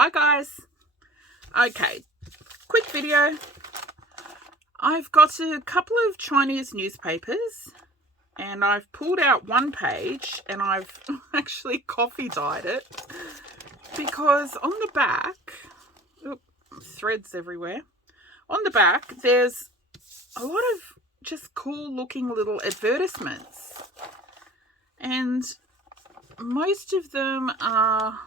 Hi guys. Okay, quick video. I've got a couple of Chinese newspapers and I've pulled out one page and I've actually coffee dyed it because on the back, threads everywhere. On the back there's a lot of just cool looking little advertisements, and most of them are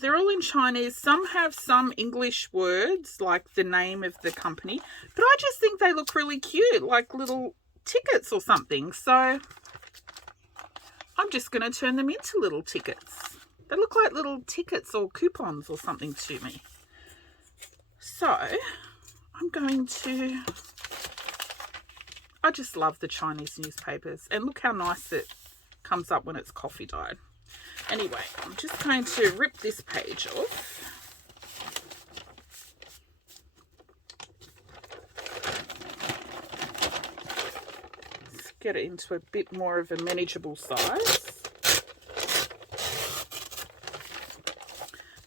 they're all in Chinese. Some have some English words, like the name of the company. But I just think they look really cute, like little tickets or something. So I'm just going to turn them into little tickets. They look like little tickets or coupons or something to me. So I'm going to... I just love the Chinese newspapers. And look how nice it comes up when it's coffee dyed. Anyway, I'm just going to rip this page off. Let's get it into a bit more of a manageable size.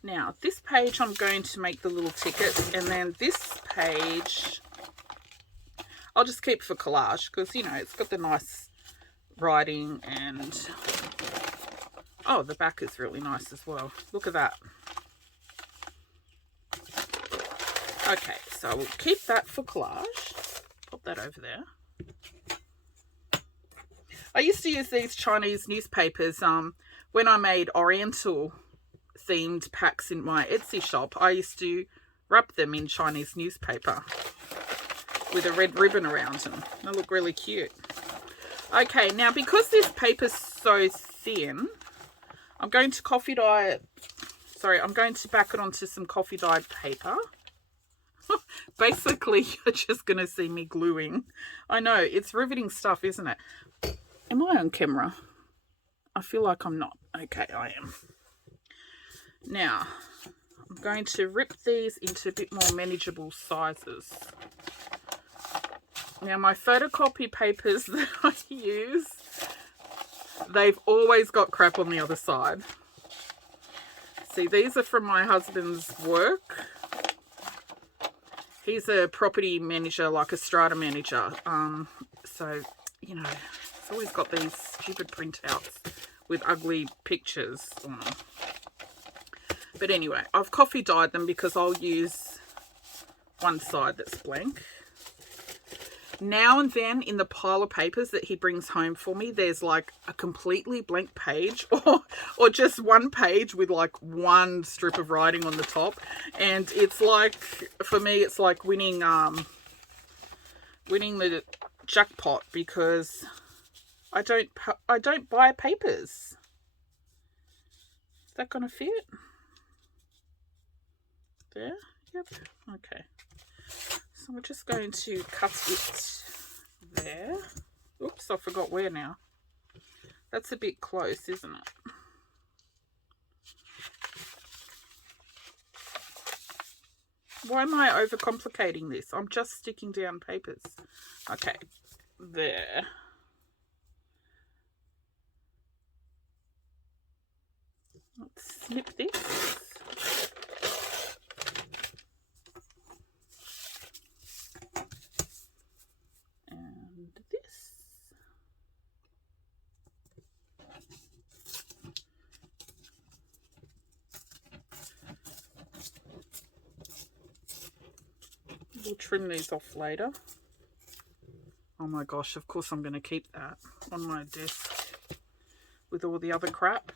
Now, this page I'm going to make the little tickets, and then this page I'll just keep for collage because, you know, it's got the nice writing and... oh, the back is really nice as well. Look at that. Okay, so we'll keep that for collage. Pop that over there. I used to use these Chinese newspapers when I made Oriental themed packs in my Etsy shop. I used to wrap them in Chinese newspaper with a red ribbon around them. They look really cute. Okay, now because this paper's so thin, I'm going to coffee dye it. Sorry, I'm going to back it onto some coffee dyed paper. Basically, you're just going to see me gluing. I know, it's riveting stuff, isn't it? Am I on camera? I feel like I'm not. Okay, I am. Now, I'm going to rip these into a bit more manageable sizes. Now, my photocopy papers that I use, they've always got crap on the other side. See, these are from my husband's work. He's a property manager, like a strata manager. So, you know, it's always got these stupid printouts with ugly pictures on them. But anyway, I've coffee dyed them because I'll use one side that's blank. Now and then in the pile of papers that he brings home for me, there's like a completely blank page or just one page with like one strip of writing on the top. And it's like, for me, it's like winning the jackpot because I don't buy papers. Is that going to fit? There? Yep. Okay. So we're just going to cut it there. Oops, I forgot where now. That's a bit close, isn't it? Why am I overcomplicating this? I'm just sticking down papers. Okay, there. Let's snip this. We'll trim these off later. Oh my gosh, of course I'm going to keep that on my desk with all the other crap.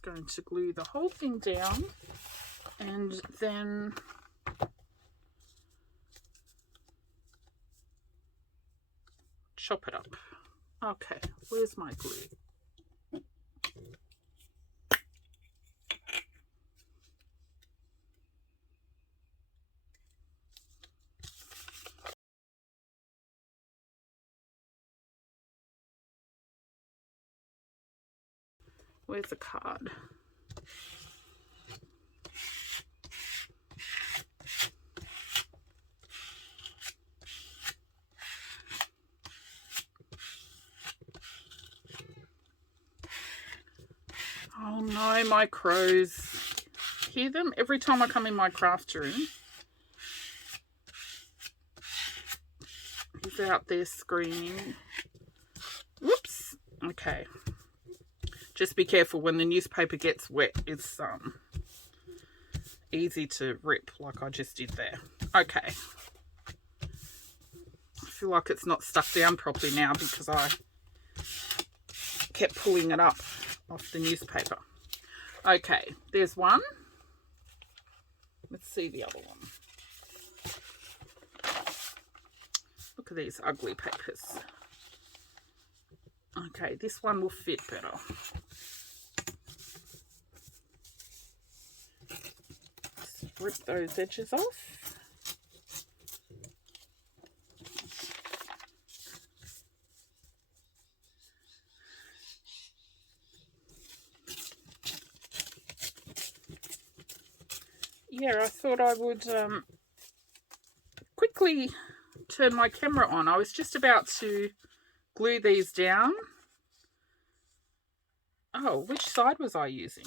Going to glue the whole thing down, and then chop it up. Okay, where's my glue? Where's the card? Oh no, my crows. Hear them? Every time I come in my craft room, he's out there screaming. Whoops. Okay. Just be careful when the newspaper gets wet. It's easy to rip like I just did there. Okay. I feel like it's not stuck down properly now because I kept pulling it up off the newspaper. Okay, there's one. Let's see the other one. Look at these ugly papers. Okay, this one will fit better. Let's rip those edges off. Yeah, I thought I would quickly turn my camera on. I was just about to glue these down. Oh, which side was I using?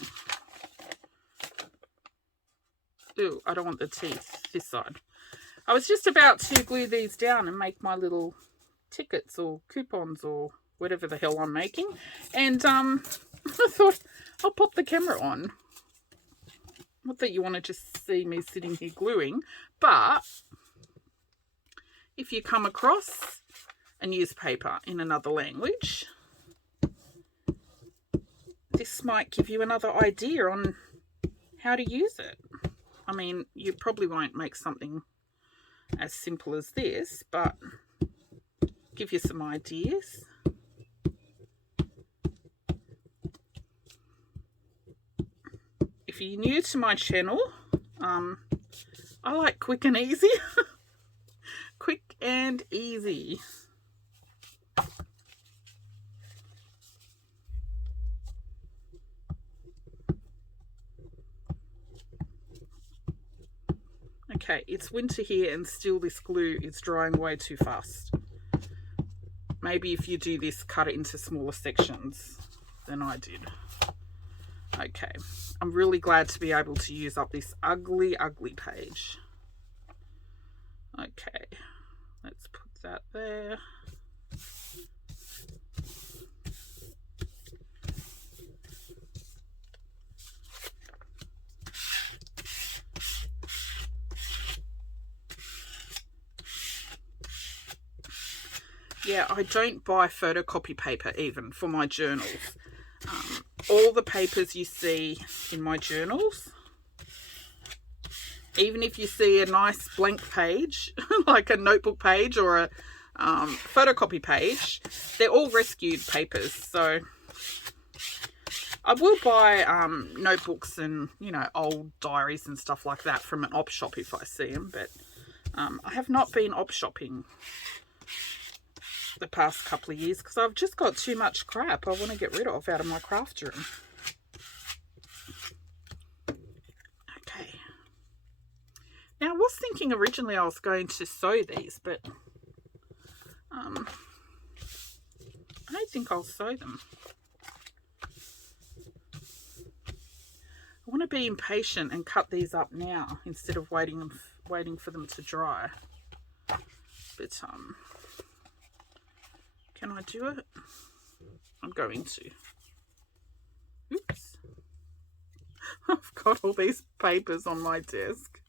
Ooh, I don't want the teeth. This side. I was just about to glue these down and make my little tickets or coupons or whatever the hell I'm making. And I thought I'll pop the camera on. Not that you want to just see me sitting here gluing, but if you come across a newspaper in another language, this might give you another idea on how to use it. I mean, you probably won't make something as simple as this, but give you some ideas. If you're new to my channel, I like quick and easy. Quick and easy. Okay, it's winter here and still this glue is drying way too fast. Maybe if you do this, cut it into smaller sections than I did. Okay, I'm really glad to be able to use up this ugly, ugly page. Okay, let's put that there. Yeah, I don't buy photocopy paper even for my journals. All the papers you see in my journals, even if you see a nice blank page, like a notebook page or a photocopy page, they're all rescued papers. So I will buy notebooks and, you know, old diaries and stuff like that from an op shop if I see them, but I have not been op shopping the past couple of years because I've just got too much crap I want to get rid of out of my craft room. Okay. Now I was thinking originally I was going to sew these, but I don't think I'll sew them. I want to be impatient and cut these up now instead of waiting for them to dry. But can I do it? I'm going to. Oops. I've got all these papers on my desk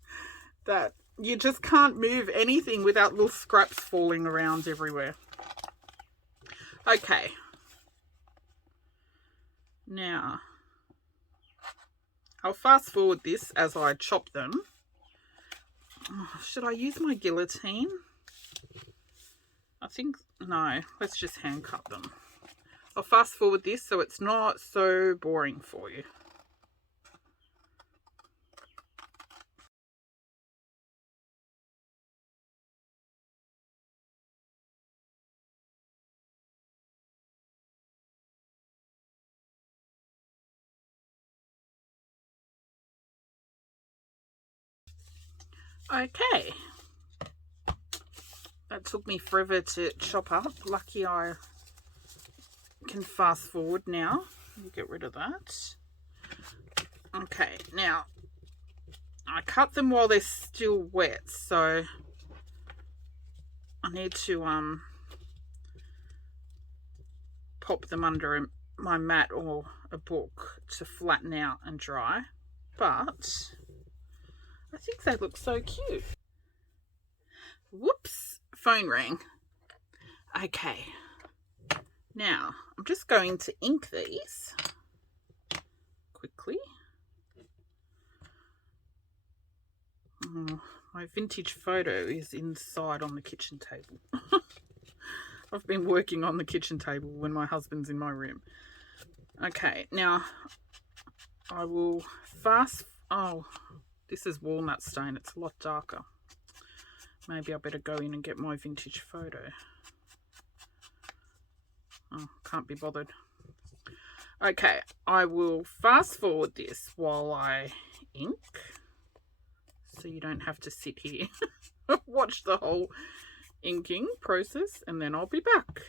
that you just can't move anything without little scraps falling around everywhere. Okay. Now, I'll fast forward this as I chop them. Oh, should I use my guillotine? I think, no, let's just hand cut them. I'll fast forward this so it's not so boring for you. Okay, that took me forever to chop up. Lucky I can fast forward now. Get rid of that. Okay, now I cut them while they're still wet, so I need to pop them under my mat or a book to flatten out and dry, but I think they look so cute. Whoops, phone rang. Okay, now I'm just going to ink these quickly. My vintage photo is inside on the kitchen table. I've been working on the kitchen table when my husband's in my room. Okay, now I will fast... Oh, this is walnut stone. It's a lot darker. Maybe I better go in and get my vintage photo. Oh, can't be bothered. Okay, I will fast forward this while I ink, so you don't have to sit here watch the whole inking process, and then I'll be back.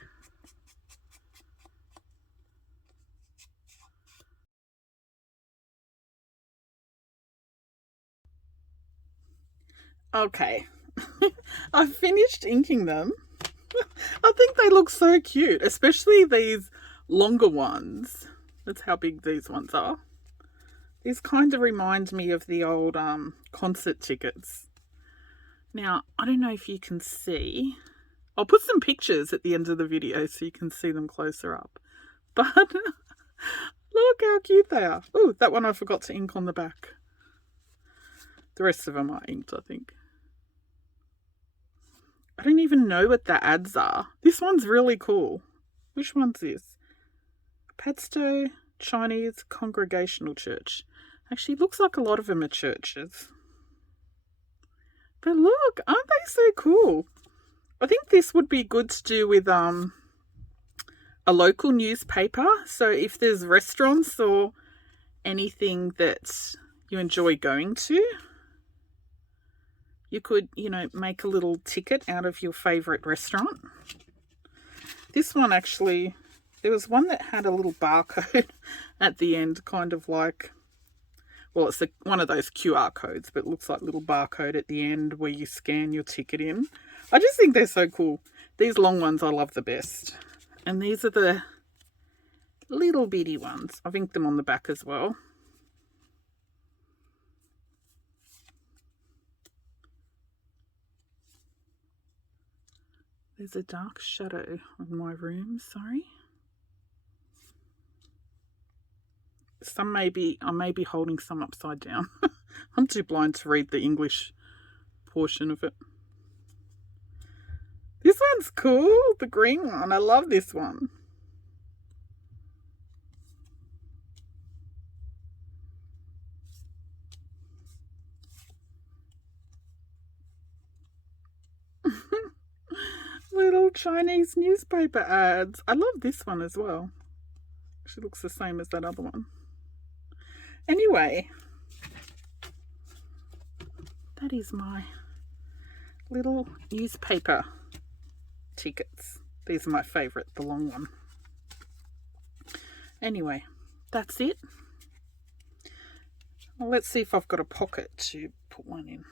Okay, I've finished inking them. I think they look so cute, especially these longer ones. That's how big these ones are. These kind of remind me of the old concert tickets. Now, I don't know if you can see. I'll put some pictures at the end of the video so you can see them closer up. But look how cute they are. Oh, that one I forgot to ink on the back. The rest of them are inked, I think. I don't even know what the ads are. This one's really cool. Which one's this? Padstow Chinese Congregational Church. Actually, looks like a lot of them are churches. But look, aren't they so cool? I think this would be good to do with a local newspaper. So if there's restaurants or anything that you enjoy going to, you could, you know, make a little ticket out of your favourite restaurant. This one actually, there was one that had a little barcode at the end, kind of like, well, it's one of those QR codes, but it looks like a little barcode at the end where you scan your ticket in. I just think they're so cool. These long ones I love the best. And these are the little bitty ones. I've inked them on the back as well. There's a dark shadow on my room, sorry. I may be holding some upside down. I'm too blind to read the English portion of it. This one's cool, the green one. I love this one. Little Chinese newspaper ads. I love this one as well. She looks the same as that other one. Anyway, that is my little newspaper tickets. These are my favourite, the long one. Anyway, that's it. Well, let's see if I've got a pocket to put one in.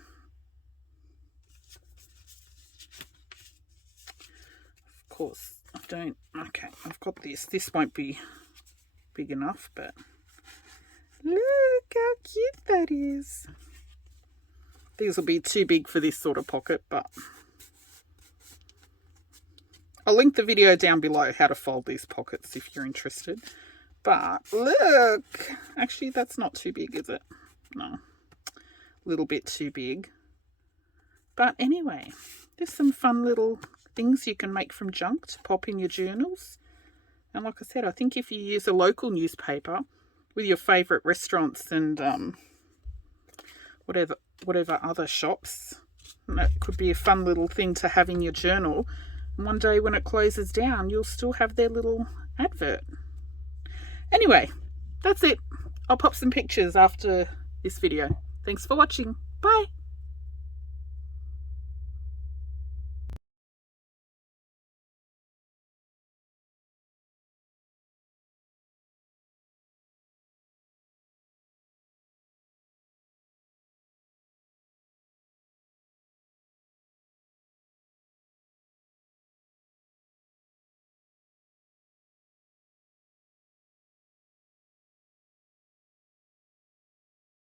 Of course, I don't. Okay, I've got this. This won't be big enough, but look how cute that is. These will be too big for this sort of pocket, but I'll link the video down below how to fold these pockets if you're interested. But look, actually that's not too big, is it? No, a little bit too big. But anyway, there's some fun little things you can make from junk to pop in your journals. And like I said, I think if you use a local newspaper with your favourite restaurants and whatever other shops, it could be a fun little thing to have in your journal. And one day when it closes down, you'll still have their little advert. Anyway, that's it. I'll pop some pictures after this video. Thanks for watching. Bye.